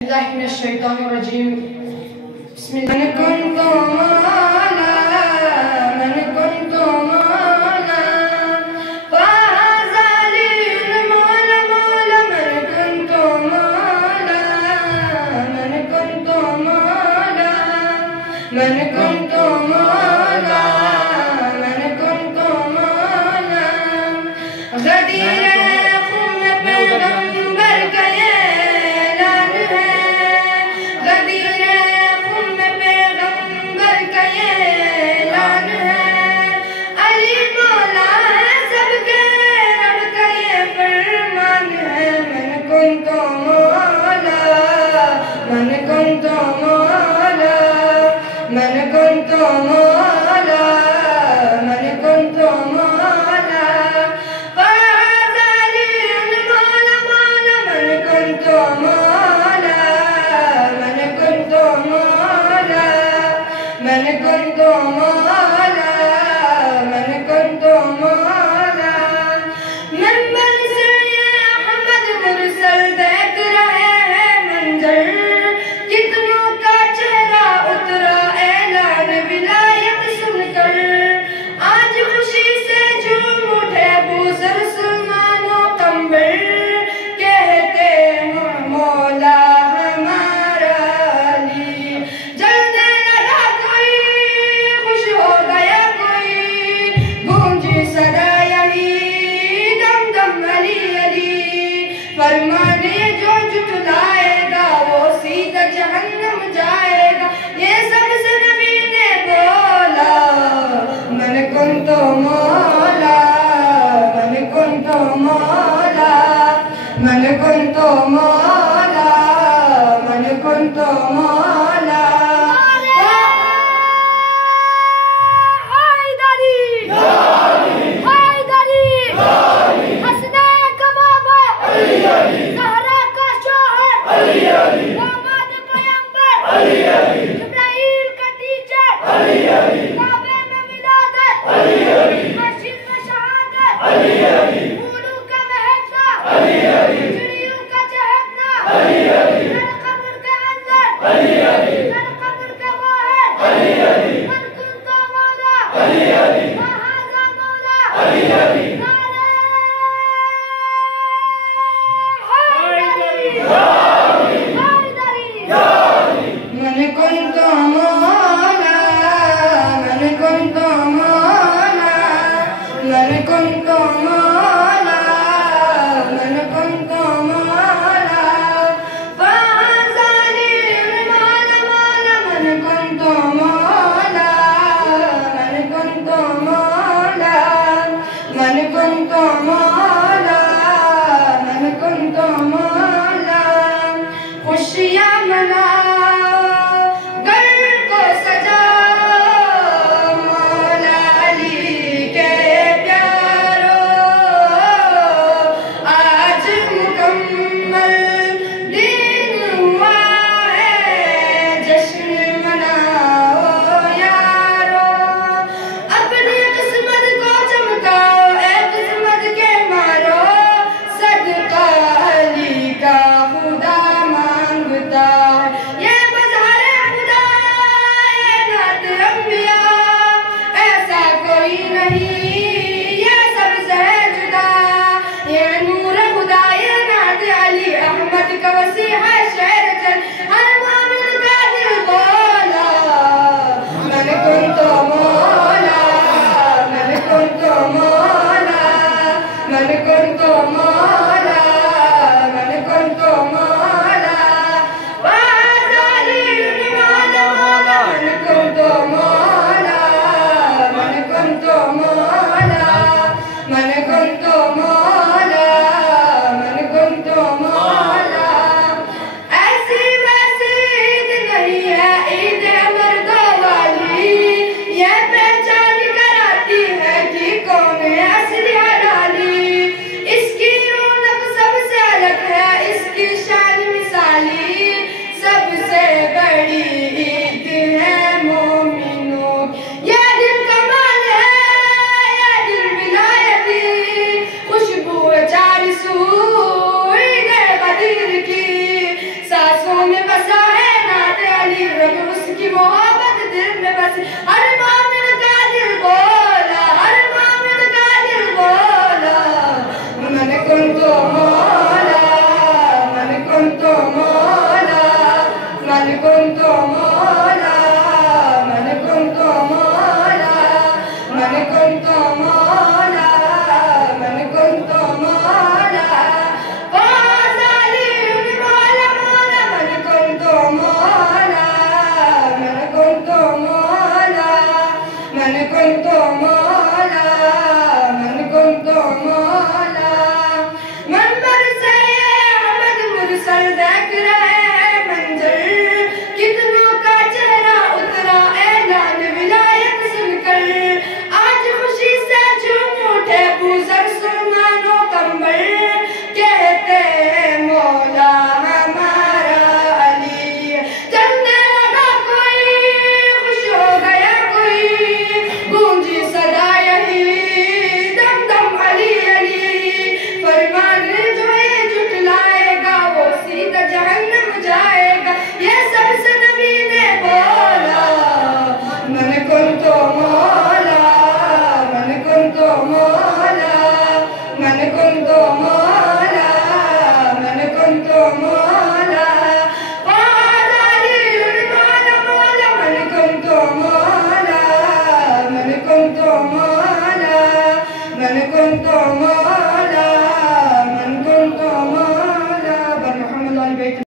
Bismillahirrahmanirrahim. Man kuntu mawla, man kuntu mawla, faza lil mawla mawla. Man kuntu mawla, man kuntu mawla, man kuntu mawla, man kuntu mawla. Ghadir khum पैगंबर का ये ऐलान है, गदीर खुम पैगंबर का ये ऐलान है। अली मौला सबके रब का ये फरमान है। मन कुंतु मौला, मन कुंतु मौला, मन कुंतु मौला, मन कुंतु मौला। मन कुंतु मौला, मन कुंतु मौला। मंबर से अहमद मुरसल देख रहे हैं मंजर, कितनों का चेहरा उतरा ऐलान विलायत सुनकर। आज खुशी से झूम उठे बूसर सलमानो कंबर, कहते हैं मौला हमारा अली। जलने लगा कोई, खुश हो गया कोई, गूंजी सदा यही दम दम अली अली। फरमाने जो जुटलाएगा वो सीधा जहन्नम जाएगा, ये सबसे नबी ने बोला। मन कुंतु मौला, मन कुंतु मौला, मन कुंतु मौला, मन कुंतु मौला। मन कुंतु मौला, मन कुंतु मौला, मन कुंतु मौला, मन कुंतु मौला। बसा है नाते अली रब उसकी मोहब्बत दिल में बसी हर मोमिन का दिल बोला हर मोमिन का दिल बोला मन कुंतो मौला मन कुंतो मौला मन कुंतो